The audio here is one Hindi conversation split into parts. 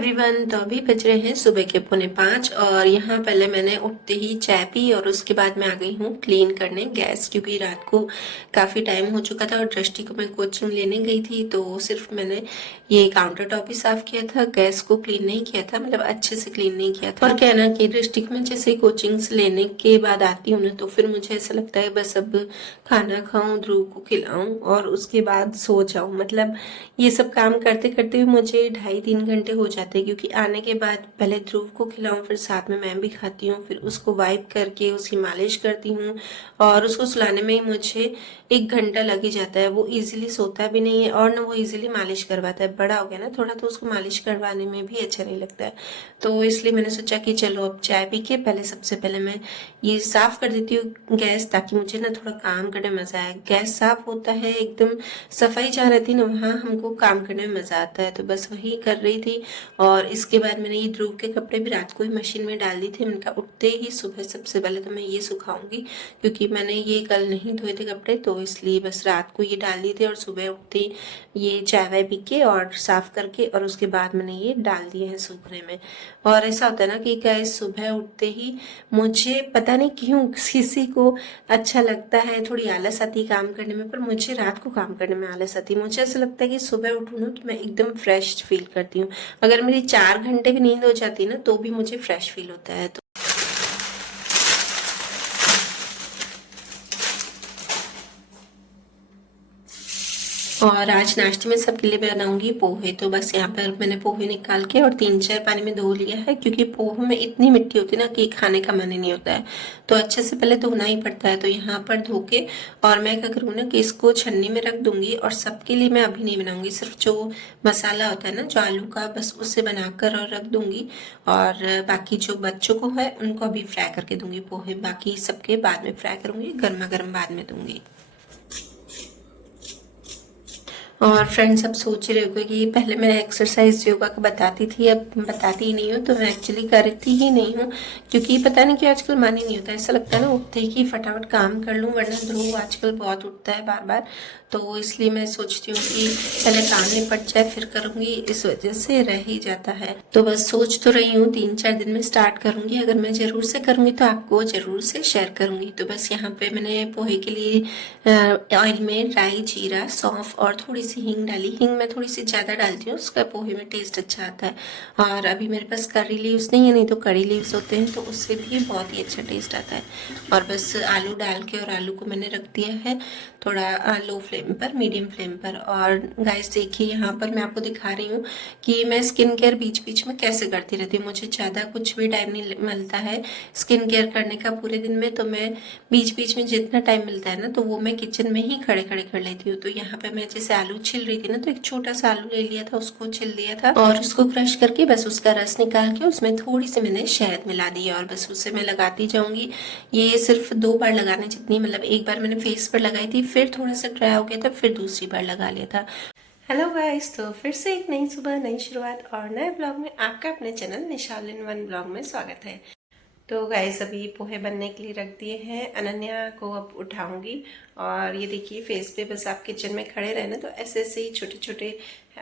एवरीवन। तो अभी बज रहे हैं सुबह के 4:45 और यहाँ पहले मैंने उठते ही चाय पी और उसके बाद मैं आ गई हूँ क्लीन करने गैस, क्योंकि रात को काफ़ी टाइम हो चुका था और दृष्टि को मैं कोचिंग लेने गई थी। तो सिर्फ मैंने ये काउंटर टॉप ही साफ किया था, गैस को क्लीन नहीं किया था, मतलब अच्छे से क्लीन नहीं किया था। और क्या है ना कि दृष्टि को मैं जैसे कोचिंग से लेने के बाद आती हूँ ना, तो फिर मुझे ऐसा लगता है बस अब खाना खाऊं, ध्रुव को खिलाऊं और उसके बाद सो जाऊं। मतलब ये सब काम करते करते मुझे 2.5-3 घंटे हो जाते हैं, क्योंकि आने के बाद पहले ध्रुव को खिलाऊं, फिर साथ में मैं भी खाती हूँ, फिर उसको वाइप करके उसकी मालिश करती हूँ और उसको सुलाने में ही मुझे 1 घंटा लग ही जाता है। वो इजीली सोता भी नहीं है और ना वो इजीली मालिश करवाता है। बड़ा हो गया ना थोड़ा, तो उसको मालिश करवाने में भी अच्छा नहीं लगता है। तो इसलिए मैंने सोचा कि चलो अब चाय पी के पहले सबसे पहले मैं ये साफ कर देती हूँ गैस, ताकि मुझे ना थोड़ा काम करने में मजा आए। गैस साफ होता है एकदम, सफाई जहाँ रहती है ना वहाँ हमको काम करने में मजा आता है। तो बस वही कर रही थी और इसके बाद मैंने ये ध्रुव के कपड़े भी रात को ही मशीन में डाल दी थे। मैंने कहा उठते ही सुबह सबसे पहले तो मैं ये सुखाऊंगी, क्योंकि मैंने ये कल नहीं धोए थे कपड़े, तो इसलिए बस रात को ये डाल दिए थे और सुबह उठते ही ये चाय वाय पी के और साफ करके और उसके बाद मैंने ये डाल दिए हैं सूखने में। और ऐसा होता है ना कि गाइस सुबह उठते ही मुझे पता नहीं क्यों किसी को अच्छा लगता है, थोड़ी आलस आती है काम करने में, पर मुझे रात को काम करने में आलस आती है। मुझे ऐसा लगता है कि सुबह उठूँ ना तो मैं एकदम फ्रेश फील करती हूँ। अगर मेरी 4 घंटे भी नींद हो जाती है ना तो भी मुझे फ्रेश फील होता है। और आज नाश्ते में सबके लिए बनाऊंगी पोहे। तो बस यहाँ पर मैंने पोहे निकाल के और 3-4 पानी में धो लिया है, क्योंकि पोहे में इतनी मिट्टी होती है ना कि खाने का मन ही नहीं होता है, तो अच्छे से पहले धोना ही पड़ता है। तो यहाँ पर धो के और मैं क्या करूँ ना कि इसको छन्नी में रख दूंगी और सबके लिए मैं अभी नहीं बनाऊंगी, सिर्फ जो मसाला होता है ना जो आलू का, बस उससे बनाकर और रख दूंगी। और बाकी जो बच्चों को है उनको अभी फ्राई करके दूंगी पोहे, बाकी सबके बाद में फ्राई करूंगी, गर्मा गर्म बाद में दूंगी। और फ्रेंड्स अब सोच रहे होगे कि पहले मैं एक्सरसाइज योगा का बताती थी, अब बताती ही नहीं हूँ। तो मैं एक्चुअली करती ही नहीं हूँ, क्योंकि पता नहीं क्यों आजकल मन ही नहीं होता। ऐसा लगता है ना उठते ही कि फटाफट काम कर लूँ, वरना ध्रुव आजकल बहुत उठता है बार बार। तो इसलिए मैं सोचती हूँ कि पहले काम निपट जाए फिर करूँगी, इस वजह से रह ही जाता है। तो बस सोच तो रही हूँ 3-4 दिन में स्टार्ट करूँगी। अगर मैं ज़रूर से करूँगी तो आपको ज़रूर से शेयर करूँगी। तो बस यहाँ पे मैंने पोहे के लिए ऑयल में राई, जीरा, सौंफ और थोड़ी सी हींग डाली। हींग मैं थोड़ी सी ज़्यादा डालती हूँ, उसका पोहे में टेस्ट अच्छा आता है। और अभी मेरे पास करी लीव्स नहीं है, नहीं तो करी लीव्स होते हैं तो उससे भी बहुत ही अच्छा टेस्ट आता है। और बस आलू डाल के और आलू को मैंने रख दिया है थोड़ा लो फ्लेम पर, मीडियम फ्लेम पर। और गाइस देखिए यहाँ पर मैं आपको दिखा रही हूँ कि मैं स्किन केयर बीच बीच में कैसे करती रहती हूँ। मुझे ज़्यादा कुछ भी टाइम नहीं मिलता है स्किन केयर करने का पूरे दिन में, तो मैं बीच बीच में जितना टाइम मिलता है ना तो वो मैं किचन में ही खड़े खड़े कर लेती हूँ। तो यहाँ पे मैं जैसे आलू छिल रही थी ना, तो एक छोटा सा आलू ले लिया था, उसको छिल दिया था और उसको क्रश करके बस उसका रस निकाल के उसमें थोड़ी सी मैंने शहद मिला दी और बस उसे मैं लगाती जाऊंगी। ये सिर्फ 2 बार लगाने जितनी, मतलब एक बार मैंने फेस पर लगाई थी, फिर थोड़ा सा ड्राई हो गया था, फिर दूसरी बार लगा लिया था। हेलो गाइस, तो फिर से एक नई सुबह, नई शुरुआत और नए ब्लॉग में आपका अपने channel Nishal in one blog में स्वागत है। तो गाइस अभी पोहे बनने के लिए रख दिए हैं, अनन्या को अब उठाऊंगी। और ये देखिए फेस पे बस आप किचन में खड़े रहे ना तो ऐसे ऐसे ही छोटे छोटे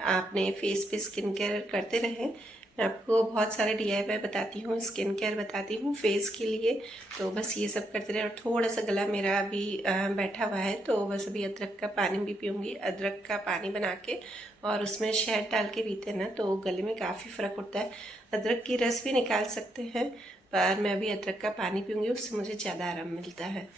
आपने फेस पे स्किन केयर करते रहें। मैं आपको बहुत सारे DIY बताती हूँ, स्किन केयर बताती हूँ फेस के लिए, तो बस ये सब करते रहे। और थोड़ा सा गला मेरा अभी बैठा हुआ है, तो बस अभी अदरक का पानी भी पीऊँगी। अदरक का पानी बना के और उसमें शहद डाल के पीते हैं ना तो गले में काफ़ी फ़र्क होता है। अदरक की रस भी निकाल सकते हैं, पर मैं अभी अदरक का पानी पीऊँगी, उससे मुझे ज़्यादा आराम मिलता है।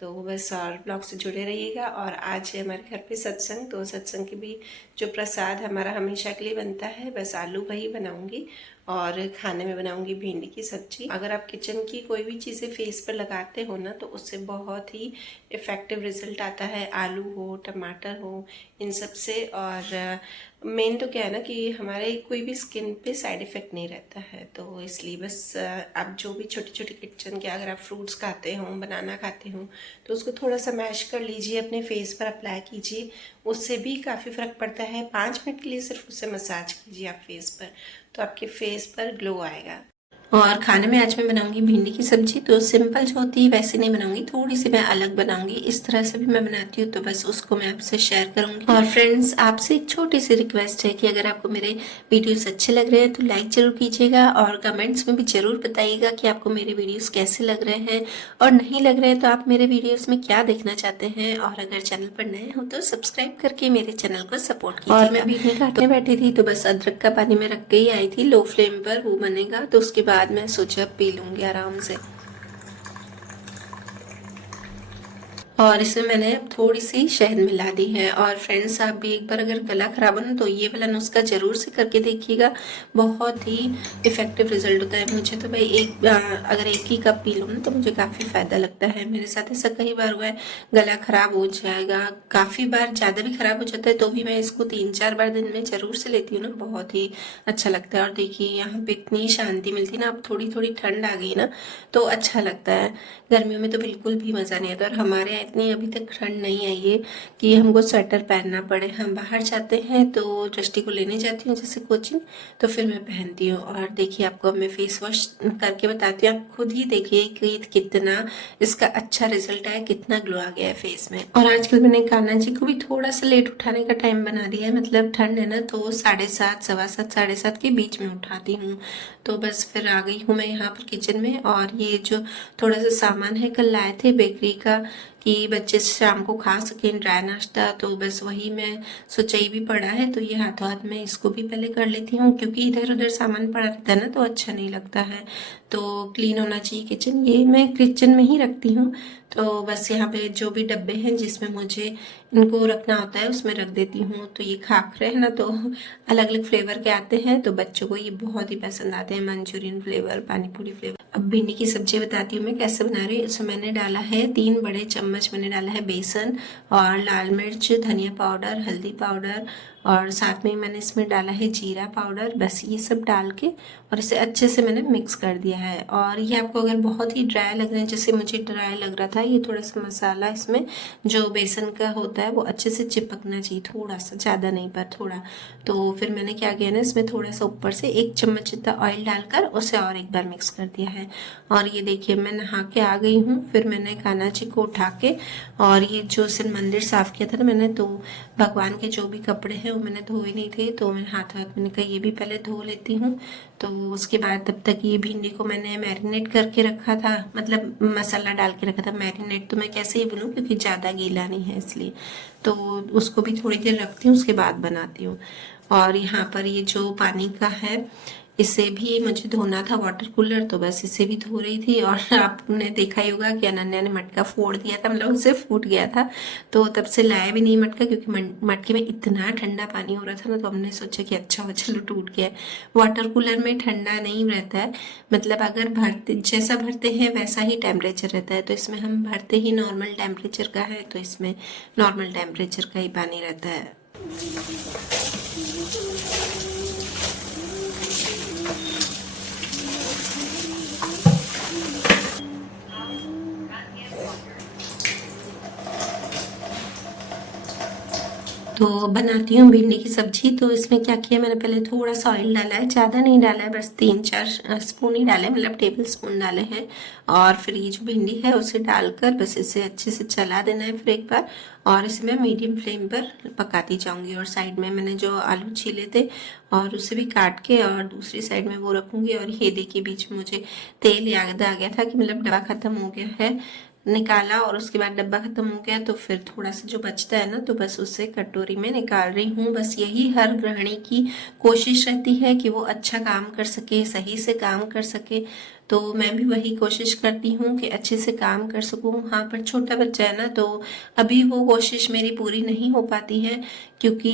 तो बस और ब्लॉग से जुड़े रहिएगा। और आज है हमारे घर पे सत्संग, तो सत्संग की भी जो प्रसाद हमारा हमेशा के लिए बनता है, बस आलू वही बनाऊंगी और खाने में बनाऊंगी भिंडी की सब्जी। अगर आप किचन की कोई भी चीज़ें फेस पर लगाते हो ना तो उससे बहुत ही इफ़ेक्टिव रिजल्ट आता है, आलू हो, टमाटर हो, इन सब से। और मेन तो क्या है ना कि हमारे कोई भी स्किन पे साइड इफ़ेक्ट नहीं रहता है, तो इसलिए बस आप जो भी छोटे छोटे किचन के, अगर आप फ्रूट्स खाते हो, बनाना खाते हो, तो उसको थोड़ा सा मैश कर लीजिए, अपने फेस पर अप्लाई कीजिए, उससे भी काफ़ी फ़र्क पड़ता है। 5 मिनट के लिए सिर्फ उससे मसाज कीजिए आप फेस पर, तो आपके फेस पर ग्लो आएगा। और खाने में आज मैं बनाऊंगी भिंडी की सब्जी। तो सिंपल जो होती है वैसे नहीं बनाऊंगी, थोड़ी सी मैं अलग बनाऊंगी। इस तरह से भी मैं बनाती हूँ, तो बस उसको मैं आपसे शेयर करूंगी। और फ्रेंड्स, आपसे एक छोटी सी रिक्वेस्ट है कि अगर आपको मेरे वीडियोस अच्छे लग रहे हैं तो लाइक जरूर कीजिएगा, और कमेंट्स में भी जरूर बताइएगा कि आपको मेरे वीडियोस कैसे लग रहे हैं, और नहीं लग रहे हैं तो आप मेरे वीडियोस में क्या देखना चाहते हैं। और अगर चैनल पर नए हो तो सब्सक्राइब करके मेरे चैनल को सपोर्ट कीजिए। और मैं भिंडी काटने बैठी थी तो बस अदरक का पानी में रख के ही आई थी, लो फ्लेम पर वो बनेगा, तो उसके बाद मैं सोचा पी लूंगी आराम से। और इसमें मैंने थोड़ी सी शहद मिला दी है। और फ्रेंड्स, आप भी एक बार अगर गला खराब हो ना तो ये वाला नुस्खा जरूर से करके देखिएगा, बहुत ही इफेक्टिव रिजल्ट होता है। मुझे तो भाई अगर एक ही कप पी लूँ ना तो मुझे काफ़ी फ़ायदा लगता है। मेरे साथ ऐसा कई बार हुआ है, गला खराब हो जाएगा, काफ़ी बार ज़्यादा भी खराब हो जाता है, तो भी मैं इसको 3-4 बार दिन में ज़रूर से लेती हूँ ना, बहुत ही अच्छा लगता है। और देखिए यहाँ पे इतनी शांति मिलती है ना, अब थोड़ी थोड़ी ठंड आ गई ना तो अच्छा लगता है। गर्मियों में तो बिल्कुल भी मज़ा नहीं आता। और हमारे यहाँ इतनी अभी तक ठंड नहीं आई है कि हमको स्वेटर पहनना पड़े। हम बाहर जाते हैं तो दृष्टि को लेने जाती हूँ जैसे कोचिंग, तो फिर मैं पहनती हूँ। और देखिए आपको अब मैं फेस वॉश करके बताती हूँ, आप खुद ही देखिए कि कितना इसका अच्छा रिजल्ट आया, कितना ग्लो आ गया है फेस में। और आजकल मैंने कान्हा जी को भी थोड़ा सा लेट उठाने का टाइम बना दिया है, मतलब ठंड है ना तो 7:30, 7:15, 7:30 के बीच में उठाती हूँ। तो बस फिर आ गई हूँ मैं यहाँ पर किचन में। और ये जो थोड़ा सा सामान है, कल लाए थे बेकरी का कि बच्चे शाम को खा सकें ड्राई नाश्ता, तो बस वही मैं सोचा ये भी पड़ा है तो ये हाथों हाथ में इसको भी पहले कर लेती हूँ, क्योंकि इधर उधर सामान पड़ा रहता है ना तो अच्छा नहीं लगता है। तो क्लीन होना चाहिए किचन, ये मैं किचन में ही रखती हूँ। तो बस यहाँ पे जो भी डब्बे हैं जिसमें मुझे इनको रखना होता है उसमें रख देती हूँ। तो ये खाखरे है ना, तो अलग अलग फ्लेवर के आते हैं, तो बच्चों को ये बहुत ही पसंद आते हैं, मंचूरियन फ्लेवर, पानी पूरी फ्लेवर। अब भिंडी की सब्जी बताती हूँ मैं कैसे बना रही हूँ। इसमें मैंने डाला है 3 बड़े चम्मच मैंने डाला है बेसन, और लाल मिर्च, धनिया पाउडर, हल्दी पाउडर, और साथ में मैंने इसमें डाला है जीरा पाउडर। बस ये सब डाल के और इसे अच्छे से मैंने मिक्स कर दिया है। और ये आपको अगर बहुत ही ड्राई लग रहे हैं, जैसे मुझे ड्राई लग रहा था, ये थोड़ा सा मसाला इसमें जो बेसन का होता है वो अच्छे से चिपकना चाहिए, थोड़ा सा, ज़्यादा नहीं पर थोड़ा। तो फिर मैंने क्या किया ना, इसमें थोड़ा सा ऊपर से 1 चम्मच जितना ऑयल डालकर उसे और एक बार मिक्स कर दिया है। और ये देखिए मैं नहा के आ गई हूँ। फिर मैंने कान्हा जी को उठा के, और ये जो सिर मंदिर साफ किया था ना मैंने, तो भगवान के जो भी कपड़े हैं वो मैंने धोए नहीं थे, तो मैं हाथ मैंने कहा ये भी पहले धो लेती हूँ। तो उसके बाद तब तक ये भिंडी को मैंने मैरिनेट करके रखा था, मतलब मसाला डाल के रखा था। मैरिनेट तो मैं कैसे ही बोलूँ क्योंकि ज़्यादा गीला नहीं है इसलिए, तो उसको भी थोड़ी देर रखती हूँ, उसके बाद बनाती हूँ। और यहाँ पर ये जो पानी का है इसे भी मुझे धोना था, वाटर कूलर, तो बस इसे भी धो रही थी। और आपने देखा ही होगा कि अनन्या ने मटका फोड़ दिया था, मतलब उसे फूट गया था, तो तब से लाया भी नहीं मटका, क्योंकि मटके में इतना ठंडा पानी हो रहा था ना, तो हमने सोचा कि अच्छा हो चलो टूट गया। वाटर कूलर में ठंडा नहीं रहता है, मतलब अगर भरते जैसा भरते हैं वैसा ही टेम्परेचर रहता है, तो इसमें हम भरते ही नॉर्मल टेम्परेचर का है, तो इसमें नॉर्मल टेम्परेचर का ही पानी रहता है। तो बनाती हूँ भिंडी की सब्जी। तो इसमें क्या किया मैंने, पहले थोड़ा सा ऑयल डाला है, ज़्यादा नहीं डाला है, बस 3-4 स्पून ही डाले, मतलब टेबल स्पून डाले हैं। और फिर ये जो भिंडी है उसे डालकर बस इसे अच्छे से चला देना है फिर एक बार, और इसे मैं मीडियम फ्लेम पर पकाती जाऊंगी। और साइड में मैंने जो आलू छीले थे और उसे भी काट के और दूसरी साइड में वो रखूंगी। और ये देखिए बीच में मुझे तेल याद आ गया था कि मतलब डब्बा खत्म हो गया है, निकाला, और उसके बाद डब्बा खत्म हो गया तो फिर थोड़ा सा जो बचता है ना तो बस उससे कटोरी में निकाल रही हूँ। बस यही हर गृहिणी की कोशिश रहती है कि वो अच्छा काम कर सके, सही से काम कर सके। तो मैं भी वही कोशिश करती हूँ कि अच्छे से काम कर सकूँ। हाँ, पर छोटा बच्चा है ना तो अभी वो कोशिश मेरी पूरी नहीं हो पाती है, क्योंकि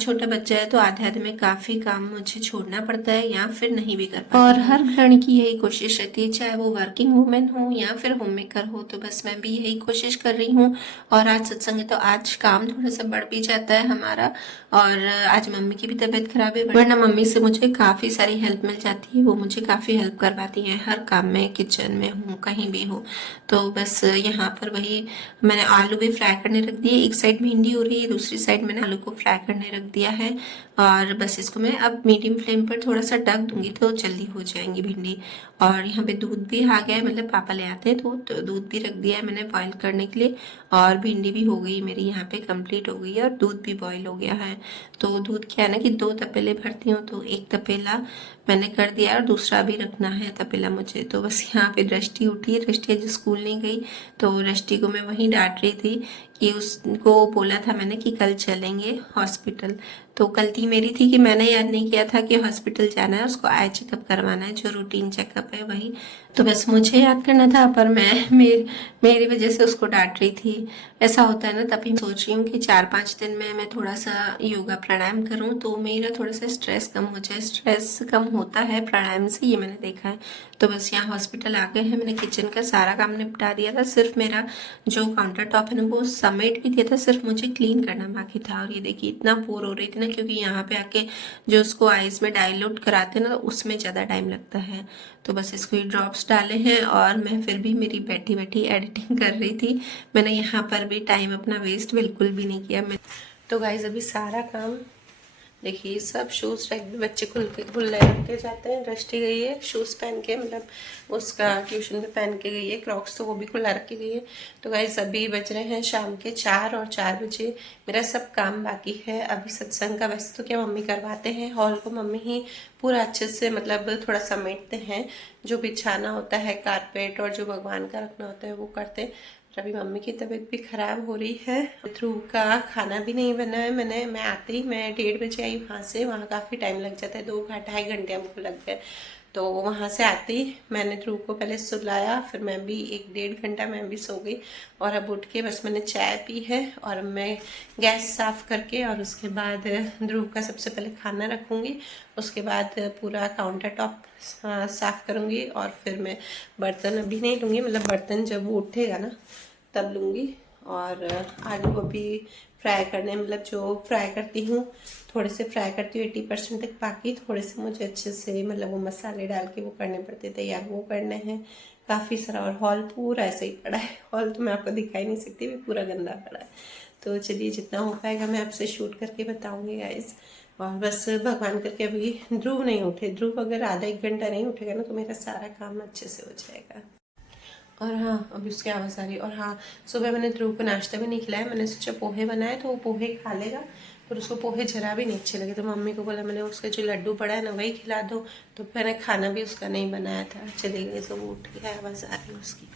छोटा बच्चा है तो आधे आधे में काफ़ी काम मुझे छोड़ना पड़ता है या फिर नहीं भी कर पाती। और हर गृहिणी की यही कोशिश रहती है, चाहे वो वर्किंग वुमेन हो या फिर होम मेकर हो, तो बस मैं भी यही कोशिश कर रही हूँ। और आज सत्संग है तो आज काम थोड़ा सा बढ़ भी जाता है हमारा। और आज मम्मी की भी तबीयत खराब है, वरना मम्मी से मुझे काफ़ी सारी हेल्प मिल जाती है, वो मुझे काफ़ी हेल्प करवाती हैं। है हर काम में, किचन में हूँ कहीं भी हूँ। तो बस यहाँ पर वही मैंने आलू भी फ्राई करने रख दिए, एक साइड भिंडी हो रही है, दूसरी साइड मैंने आलू को फ्राई करने रख दिया है। और बस इसको मैं अब मीडियम फ्लेम पर थोड़ा सा ढक दूंगी तो जल्दी हो जाएंगी भिंडी। और यहाँ पे दूध भी आ गया है, मतलब पापा ले आते हैं तो दूध भी रख दिया है मैंने बॉईल करने के लिए। और भिंडी भी हो गई मेरी यहाँ पे कंप्लीट हो गई है और दूध भी बॉईल हो गया है। तो दूध क्या है ना कि 2 तपेले भरती हूँ, तो 1 तपेला मैंने कर दिया और दूसरा भी रखना है तपेला मुझे। तो बस यहाँ पे दृष्टि उठी, दृष्टि आज स्कूल नहीं गई, तो दृष्टि को मैं वहीं डांट रही थी कि उसको बोला था मैंने कि कल चलेंगे हॉस्पिटल। तो गलती मेरी थी कि मैंने याद नहीं किया था कि हॉस्पिटल जाना है, उसको आई चेकअप करवाना है, जो रूटीन चेकअप है वही। तो बस मुझे याद करना था, पर मैं मेरी वजह से उसको डांट रही थी। ऐसा होता है ना, तभी सोच रही हूँ कि 4-5 दिन में मैं थोड़ा सा योगा प्राणायाम करूँ तो मेरा थोड़ा सा स्ट्रेस कम हो जाए। स्ट्रेस कम होता है प्राणायाम से, ये मैंने देखा है। तो बस यहाँ हॉस्पिटल आ गए हैं, मैंने किचन का सारा काम निपटा दिया था। सिर्फ मेरा जो काउंटर टॉप है ना वो समेट भी दिया था, सिर्फ मुझे क्लीन करना बाकी था। और ये देखिए इतना बोर हो रही थी ना, क्योंकि यहाँ पे आके जो उसको आइज में डाइल्यूट कराते हैं ना, उसमें ज़्यादा टाइम लगता है। तो बस इसको ये ड्रॉप्स डाले हैं और मैं फिर भी मेरी बैठी बैठी एडिटिंग कर रही थी। मैंने यहाँ पर भी टाइम अपना वेस्ट बिल्कुल भी नहीं किया। मैं तो गाइज अभी सारा काम देखिए, सब शूज़ रख, बच्चे खुले रख के जाते हैं। दृष्टि गई है शूज़ पहन के, मतलब उसका ट्यूशन में पहन के गई है, क्रॉक्स तो वो भी खुला रख के गई है। तो गाइस अभी बज रहे हैं शाम के 4 और 4 बजे मेरा सब काम बाकी है। अभी सत्संग का वैसे तो क्या मम्मी करवाते हैं, हॉल को मम्मी ही पूरा अच्छे से मतलब थोड़ा समेटते हैं, जो बिछाना होता है कारपेट और जो भगवान का रखना होता है वो करते हैं। अभी मम्मी की तबीयत भी खराब हो रही है। ध्रुव का खाना भी नहीं बना है। मैं आते ही मैं 1:30 बजे आई वहाँ से, वहाँ काफ़ी टाइम लग जाता है, 2-2.5 घंटे हमको लग गए। तो वहाँ से आते ही मैंने ध्रुव को पहले सुलाया, फिर मैं भी 1-1.5 घंटा मैं भी सो गई। और अब उठ के बस मैंने चाय पी है और मैं गैस साफ़ करके और उसके बाद ध्रुव का सबसे पहले खाना रखूँगी, उसके बाद पूरा काउंटर टॉप साफ़ करूँगी। और फिर मैं बर्तन अभी नहीं लूँगी, मतलब बर्तन जब वो उठेगा ना तब लूँगी। और आलू अभी फ्राई करने, मतलब जो फ्राई करती हूँ थोड़े से फ्राई करती हूँ 80% तक, बाकी थोड़े से मुझे अच्छे से मतलब वो मसाले डाल के वो करने पड़ते तैयार, वो करने हैं काफ़ी सारा। और हॉल पूरा ऐसे ही पड़ा है, हॉल तो मैं आपको दिखाई नहीं सकती, भी पूरा गंदा पड़ा है। तो चलिए जितना हो पाएगा मैं आपसे शूट करके बताऊँगी गाइस। और बस भगवान करके अभी ध्रुव नहीं उठे, ध्रुव अगर आधा 1 घंटा नहीं उठेगा ना तो मेरा सारा काम अच्छे से हो जाएगा। और हाँ अभी उसकी आवाज़ आ रही है। और हाँ सुबह मैंने ध्रुव को नाश्ता भी नहीं खिलाया, मैंने सोचा पोहे बनाए तो वो पोहे खा लेगा, पर उसको पोहे जरा भी नहीं अच्छे लगे। तो मम्मी को बोला मैंने उसका जो लड्डू पड़ा है ना वही खिला दो, तो मैंने खाना भी उसका नहीं बनाया था। चली गई तो वो उठ गया, आवाज़ आ रही है उसकी।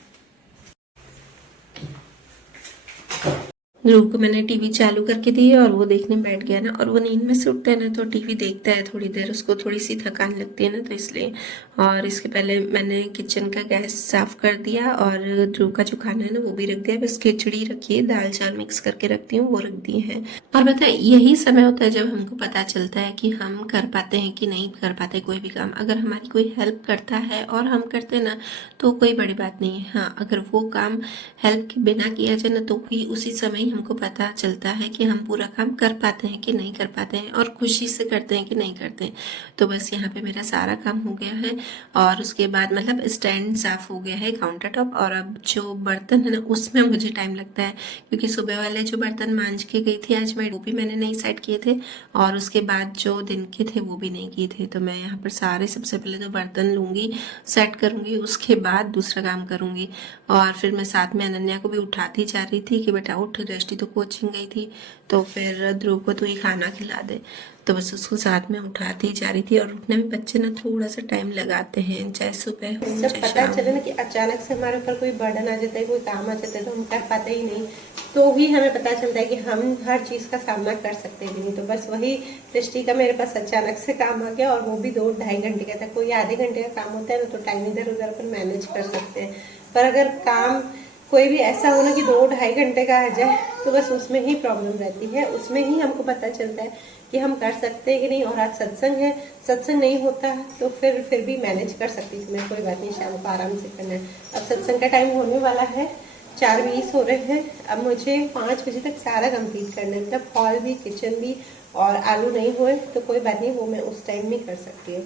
ध्रुव को मैंने टीवी चालू करके दी और वो देखने बैठ गया ना, और वो नींद में से उठता है ना तो टीवी देखता है थोड़ी देर, उसको थोड़ी सी थकान लगती है ना तो इसलिए। और इसके पहले मैंने किचन का गैस साफ कर दिया और ध्रुव का जो खाना है ना वो भी रख दिया। बस खिचड़ी रखी है, दाल चावल मिक्स करके रखती हूँ, वो रख दी है। और बताए यही समय होता है जब हमको पता चलता है कि हम कर पाते हैं कि नहीं कर पाते कोई भी काम। अगर हमारी कोई हेल्प करता है और हम करते ना तो कोई बड़ी बात नहीं है। हाँ अगर वो काम हेल्प के बिना किया जाए ना तो भी उसी समय हमको पता चलता है कि हम पूरा काम कर पाते हैं कि नहीं कर पाते हैं, और खुशी से करते हैं कि नहीं करते हैं। तो बस यहाँ पे मेरा सारा काम हो गया है। और उसके बाद मतलब स्टैंड साफ हो गया है, काउंटर टॉप। और अब जो बर्तन है ना उसमें मुझे टाइम लगता है, क्योंकि सुबह वाले जो बर्तन मांज के गई थी आज मैं, वो भी मैंने नहीं सेट किए थे, और उसके बाद जो दिन के थे वो भी नहीं किए थे। तो मैं यहाँ पर सारे सबसे पहले तो बर्तन लूँगी, सेट करूँगी, उसके बाद दूसरा काम करूँगी। और फिर मैं साथ में अनन्या को भी उठाती जा रही थी कि बेटा उठ, दृष्टि तो कोचिंग गई थी, तो फिर ध्रुव को तो ये खाना खिला दे। तो बस उसको साथ में उठाती जा रही थी। और उठने में बच्चे ना थोड़ा सा टाइम लगाते हैं, चाहे सुबह हो जब पता चले ना कि अचानक से हमारे ऊपर कोई बर्डन आ जाता है, कोई काम आ जाता है तो हम कर पाते ही नहीं, तो ही हमें पता चलता है कि हम हर चीज़ का सामना कर सकते भी नहीं। तो बस वही दृष्टि का मेरे पास अचानक से काम आ गया, और वो भी 2-2.5 घंटे का था। कोई आधे घंटे का काम होता है ना तो टाइम इधर उधर पर मैनेज कर सकते हैं, पर अगर काम कोई भी ऐसा हो ना कि 2-2.5 घंटे का आ जाए तो बस उसमें ही प्रॉब्लम रहती है, उसमें ही हमको पता चलता है कि हम कर सकते हैं कि नहीं। और आज सत्संग है, सत्संग नहीं होता तो फिर भी मैनेज कर सकती थी मैं, कोई बात नहीं, शाम को आराम से करना है। अब सत्संग का टाइम होने वाला है, 4:20 हो रहे हैं। अब मुझे 5 बजे तक सारा कंप्लीट करना है, मतलब हॉल भी किचन भी। और आलू नहीं हुए तो कोई बात नहीं, वो मैं उस टाइम में कर सकती हूँ।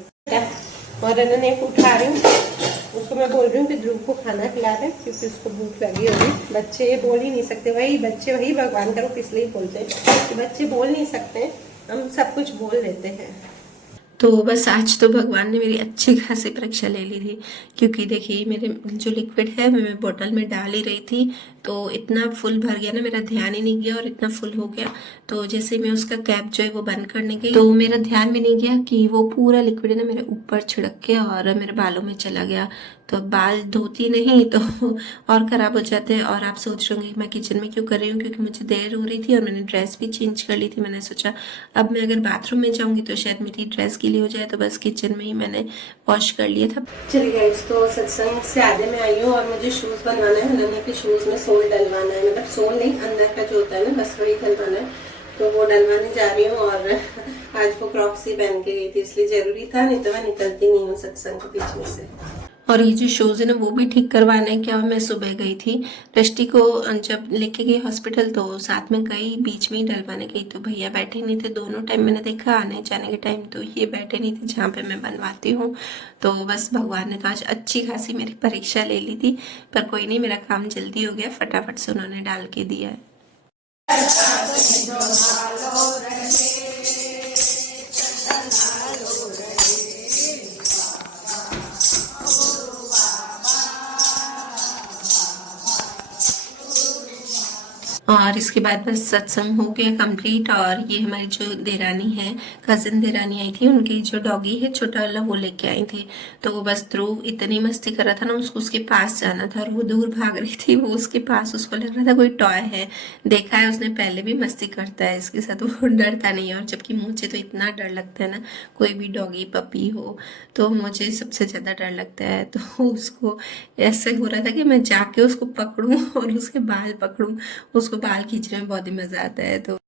और अनन्या को उठा रही हूँ उसको मैं बोल रही हूँ कि ध्रुव को खाना खिला दें क्योंकि उसको भूख लगी होगी। बच्चे बोल ही नहीं सकते, बच्चे वही भगवान का रूप इसलिए बोलते हैं कि बच्चे बोल नहीं सकते, हम सब कुछ बोल देते हैं। तो बस आज तो भगवान ने मेरी अच्छी खासी परीक्षा ले ली थी, क्योंकि देखिए मेरे जो लिक्विड है मैं बोतल में डाल ही रही थी, तो इतना फुल भर गया ना, मेरा ध्यान ही नहीं गया और इतना फुल हो गया। तो जैसे मैं उसका कैप जो है वो बंद करने गई तो मेरा ध्यान भी नहीं गया कि वो पूरा लिक्विड है ना मेरे ऊपर छिड़क के और मेरे बालों में चला गया। तो बाल धोती नहीं तो और ख़राब हो जाते हैं। और आप सोच रहे होंगे मैं किचन में क्यों कर रही हूँ, क्योंकि मुझे देर हो रही थी और मैंने ड्रेस भी चेंज कर ली थी। मैंने सोचा अब मैं अगर बाथरूम में जाऊँगी तो शायद मेरी ड्रेस गीली हो जाए, तो बस किचन में ही मैंने वॉश कर लिया था। चलिए गाइस, तो सत्संग से आधे में आई हूँ और मुझे शूज़ बनवाना है। नन्हे के शूज़ में सोल डलवाना है, मतलब सोल नहीं, अंदर का जो होता है ना बस वही डलवाना है, तो वो डलवाने जा रही हूँ। और आज वो क्रॉक्स ही पहन के गई थी इसलिए ज़रूरी था, नहीं तो मैं निकलती नहीं हूँ सत्संग के बीच में से। और ये जो शूज़ है ना वो भी ठीक करवाना है। क्या मैं सुबह गई थी दृष्टि को जब लेके गई हॉस्पिटल, तो साथ में गई, बीच में ही डलवाने गई तो भैया बैठे नहीं थे। दोनों टाइम मैंने देखा आने जाने के टाइम, तो ये बैठे नहीं थे जहाँ पे मैं बनवाती हूँ। तो बस भगवान ने तो आज अच्छी खासी मेरी परीक्षा ले ली थी, पर कोई नहीं, मेरा काम जल्दी हो गया, फटाफट से उन्होंने डाल के दिया है। और इसके बाद बस सत्संग हो गया कंप्लीट। और ये हमारी जो देरानी है, कज़न देरानी आई थी, उनकी जो डॉगी है छोटा वाला वो लेके आई थी। तो बस ध्रुव इतनी मस्ती कर रहा था ना, उसको उसके पास जाना था और वो दूर भाग रही थी, वो उसके पास, उसको लग रहा था कोई टॉय है। देखा है उसने, पहले भी मस्ती करता है इसके साथ, वो डरता नहीं है। और जबकि मुझे तो इतना डर लगता है ना, कोई भी डॉगी पपी हो तो मुझे सबसे ज़्यादा डर लगता है। तो उसको ऐसे हो रहा था कि मैं जाके उसको पकड़ूं और उसके बाल पकड़ूं, उसको बाल खींचने में बहुत ही मजा आता है। तो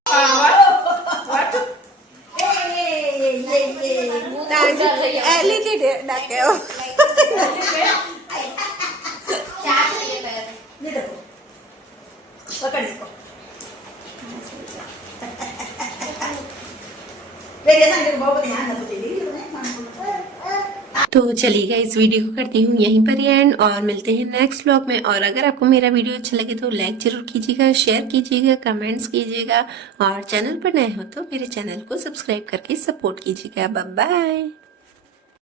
तो चलिएगा, इस वीडियो को करती हूँ यहीं पर ही एंड, और मिलते हैं नेक्स्ट व्लॉग में। और अगर आपको मेरा वीडियो अच्छा लगे तो लाइक जरूर कीजिएगा, शेयर कीजिएगा, कमेंट्स कीजिएगा, और चैनल पर नए हो तो मेरे चैनल को सब्सक्राइब करके सपोर्ट कीजिएगा। Bye bye.